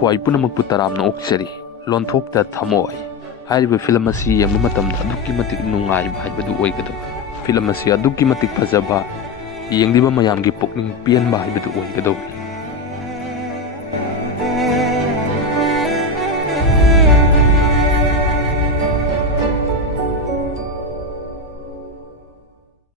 ꯈ꯭ꯋꯥꯏ ꯄꯨꯝꯅꯃꯛꯄꯨ ꯇꯔꯥꯝꯅ ꯑꯣꯛꯆꯔꯤ ꯂꯣꯟꯊꯣꯛꯇ ꯊꯝꯃꯣꯏ ꯍꯥꯏꯔꯤꯕ ꯐꯤꯂꯝ ꯑꯁꯤ ꯌꯦꯡꯕ ꯃꯇꯝꯗ ꯑꯗꯨꯛꯀꯤ ꯃꯇꯤꯛ ꯅꯨꯡꯉꯥꯏꯕ ꯍꯥꯏꯕꯗꯨ ꯑꯣꯏꯒꯗꯕ ꯐꯤꯂꯝ ꯑꯁꯤ ꯑꯗꯨꯛꯀꯤ ꯃꯇꯤꯛ ꯐꯖꯕ ꯌꯦꯡꯂꯤꯕ ꯃꯌꯥꯝꯒꯤ ꯄꯨꯛꯅꯤꯡ ꯄꯦꯟꯕ ꯍꯥꯏꯕꯗꯨ ꯑꯣꯏꯒꯗꯧꯕꯅꯤ